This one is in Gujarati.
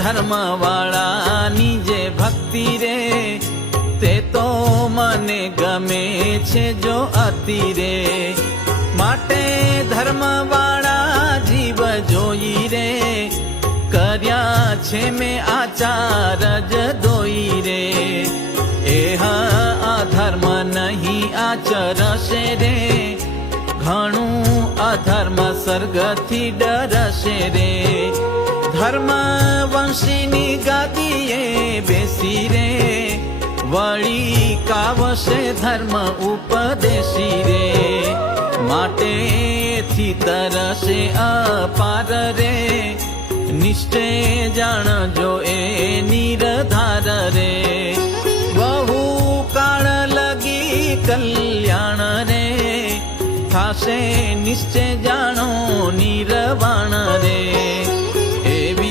ધર્મવાળાની જે ભક્તિ રે, તે તો મને ગમે છે જો અતિ રે. માટે ધર્મવાળા જીવ જોઈ રે, કર્યા છે મેં આચાર જ દોઈ રે. એ હા અધર્મ નહીં આચરશે રે. ઘણું અધર્મ સ્વર્ગથી ડરશે રે. ધર્મ વંશીની ગાદીએ બેસી રે, વળી કાવશે ધર્મ ઉપદેશી રે. માટે થી તરસે અપાર રે, નિષ્ઠે જાણજો એ નિરધાર રે. બહુ કાળ લગી કલ્યાણ રે, થાશે નિશ્ચય જાણો